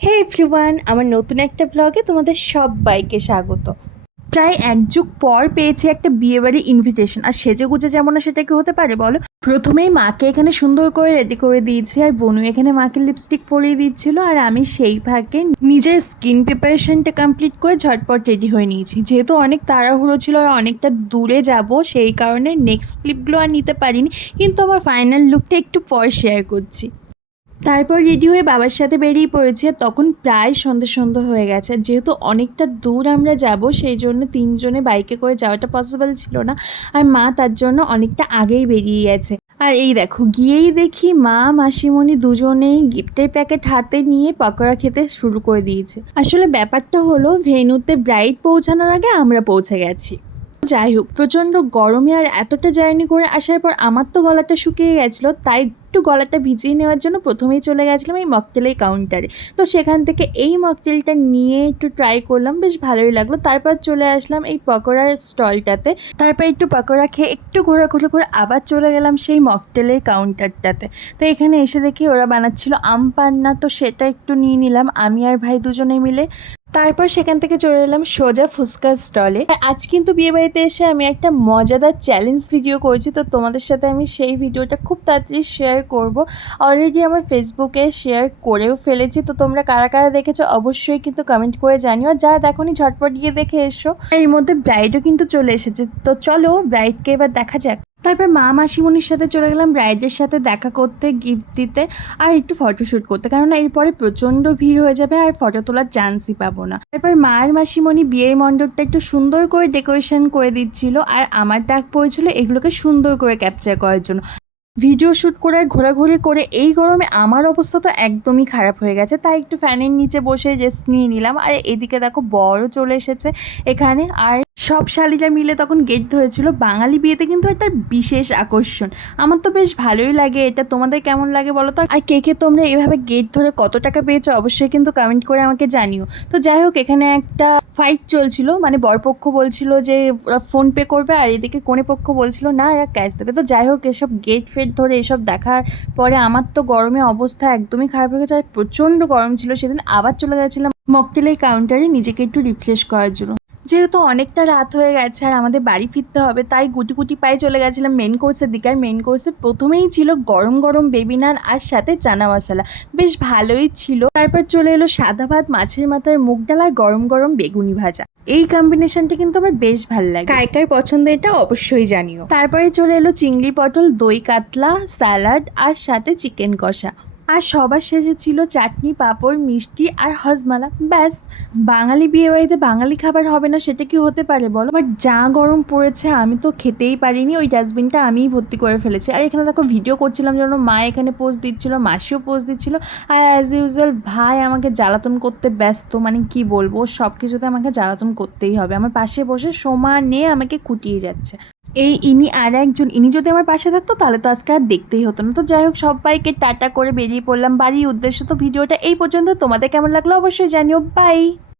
হে everyone, আমার নতুন একটা ব্লগে তোমাদের সবাইকে স্বাগত। প্রায় এক যুগ পর পেয়েছি একটা বিয়েবাড়ি ইনভিটেশন, আর সেজেগুজে যেমন না সেটা কি হতে পারে বলো। প্রথমেই মাকে এখানে সুন্দর করে রেডি করে দিয়েছি, আর বনু এখানে মাকে লিপস্টিক পরিয়ে দিচ্ছিল, আর আমি সেই ফাঁকে নিজের স্কিন প্রিপারেশনটা কমপ্লিট করে ঝটপট রেডি হয়ে নিয়েছি। যেহেতু অনেক তাড়াহুড়ো ছিল আর অনেকটা দূরে যাব, সেই কারণে নেক্সট ক্লিপগুলো আর নিতে পারিনি, কিন্তু আমার ফাইনাল লুকটা একটু পর শেয়ার করছি। তারপর রেডি হয়ে বাবার সাথে বেরিয়ে পড়েছি, আর তখন প্রায় সন্ধ্যে হয়ে গেছে। যেহেতু অনেকটা দূর আমরা যাব, সেই জন্য তিনজনে বাইকে করে যাওয়াটা পসিবল ছিল না, আর মা তার জন্য অনেকটা আগেই বেরিয়ে গেছে। আর এই দেখো, গিয়েই দেখি মা মাসিমণি দুজনেই গিফটের প্যাকেট হাতে নিয়ে পকোড়া খেতে শুরু করে দিয়েছে। আসলে ব্যাপারটা হলো, ভেন্যুতে ব্রাইড পৌঁছানোর আগে আমরা পৌঁছে গেছি। যাই হোক, প্রচণ্ড গরমে আর এতটা জার্নি করে আসার পর আমার তো গলাটা শুকিয়ে গেছিলো, তাই একটু গলাটা ভিজিয়ে নেওয়ার জন্য প্রথমেই চলে গেছিলাম এই মকটেলের কাউন্টারে। তো সেখান থেকে এই মকটেলটা নিয়ে একটু ট্রাই করলাম, বেশ ভালোই লাগলো। তারপর চলে আসলাম এই পকোড়ার স্টলটাতে, তারপর একটু পকোড়া খেয়ে একটু ঘোরাঘুরি করে আবার চলে গেলাম সেই মকটেলের কাউন্টারটাতে। তো এখানে এসে দেখি ওরা বানাচ্ছিল আম পান্না, তো সেটা একটু নিয়ে নিলাম আমি আর ভাই দুজনে মিলে। তারপর সেখান থেকে চলে এলাম সোজা ফুচকার স্টলে। আর আজ কিন্তু বিয়েবাড়িতে এসে আমি একটা মজাদার চ্যালেঞ্জ ভিডিও করেছি, তো তোমাদের সাথে আমি সেই ভিডিওটা খুব তাড়াতাড়ি শেয়ার করব। অলরেডি আমার ফেসবুকে শেয়ার করেও ফেলেছি, তো তোমরা কারা কারা দেখেছো অবশ্যই কিন্তু কমেন্ট করে জানিও, আর যারা দেখোনি ঝটপট গিয়ে দেখে এসো। আর এর মধ্যে ব্রাইডও কিন্তু চলে এসেছে, তো চলো ব্রাইডকে এবার দেখা যাক। তারপর মা মাসিমণির সাথে চলে গেলাম ব্রাইডের সাথে দেখা করতে, গিফট দিতে আর একটু ফটোশ্যুট করতে, কারণ এরপরে প্রচণ্ড ভিড় হয়ে যাবে আর ফটো তোলার চান্সই পাবো না। তারপর মার মাসিমণি বিয়ের মণ্ডপটা একটু সুন্দর করে ডেকোরেশন করে দিচ্ছিল, আর আমার ডাক পড়েছিল এগুলোকে সুন্দর করে ক্যাপচার করার জন্য। ভিডিও শ্যুট করে ঘোরাঘুরি করে এই গরমে আমার অবস্থা তো একদমই খারাপ হয়ে গেছে, তাই একটু ফ্যানের নিচে বসে রেস্ট নিয়ে নিলাম। আর এদিকে দেখো বড় চলে এসেছে এখানে, আর সব শালিরা মিলে তখন গেট ধরেছিল। বাঙালি বিয়েতে কিন্তু একটা বিশেষ আকর্ষণ, আমার তো বেশ ভালোই লাগে এটা। তোমাদের কেমন লাগে বলো তো, আর কে কে তোমরা এভাবে গেট ধরে কত টাকা পেয়েছো অবশ্যই কিন্তু কমেন্ট করে আমাকে জানিও। তো যাই হোক, এখানে একটা ফাইট চলছিল, মানে বরপক্ষ বলছিল যে ওরা ফোনপে করবে, আর এদিকে কনে পক্ষ বলছিল না এরা ক্যাশ দেবে। তো যাই হোক, এসব গেট ফেট ধরে এসব দেখার পরে আমার তো গরমে অবস্থা একদমই খারাপ হয়ে গেছে, আর প্রচণ্ড গরম ছিল সেদিন। আবার চলে গেছিলাম মকটেলের কাউন্টারে নিজেকে একটু রিফ্রেশ করার জন্য। যেহেতু অনেকটা রাত হয়ে গেছে আর আমাদের বাড়ি ফিরতে হবে, তাই গুটি গুটি পায়ে চলে গেছিলাম মেন কোর্সের দিকে। আর মেন কোর্সে প্রথমেই ছিল গরম গরম বেবি নান আর সাথে চানা মশলা, বেশ ভালোই ছিল। তারপর চলে এলো সাদা ভাত, মাছের মাথার মুগ ডাল আর গরম গরম বেগুনি ভাজা। এই কম্বিনেশনটা কিন্তু আমার বেশ ভালো লাগে, কার কার পছন্দ এটা অবশ্যই জানিও। তারপরে চলে এলো চিংড়ি পটল, দই কাতলা, স্যালাড আর সাথে চিকেন কষা। আর সবার শেষে ছিল চাটনি, পাঁপড়, মিষ্টি আর হজমালা। ব্যাস, বাঙালি বিয়েবাড়িতে বাঙালি খাবার হবে না সেটা কি হতে পারে বলো। বাট যা গরম পড়েছে আমি তো খেতেই পারিনি, ওই ডাস্টবিনটা আমিই ভর্তি করে ফেলেছি। আর এখানে দেখো ভিডিও করছিলাম যেন মা এখানে পোজ দিচ্ছিল, মাসিও পোজ দিচ্ছিল, আর অ্যাজ ইউজুয়াল ভাই আমাকে জ্বালাতন করতে ব্যস্ত, মানে কি বলবো, সব কিছুতে আমাকে জ্বালাতন করতেই হবে। আমার পাশে বসে সমানে আমাকে খুঁটিয়ে যাচ্ছে। ইনি আর একজন, ইনি যদি আমার পাশে থাকতো তাহলে তো আজকে আর দেখতেই হতো না। তো যাই হোক, সবাইকে টাটা করে বেরিয়ে পড়লাম বাড়ির উদ্দেশ্য। তো ভিডিওটা এই পর্যন্ত, তোমাদের কেমন লাগলো অবশ্যই জানিও। বাই।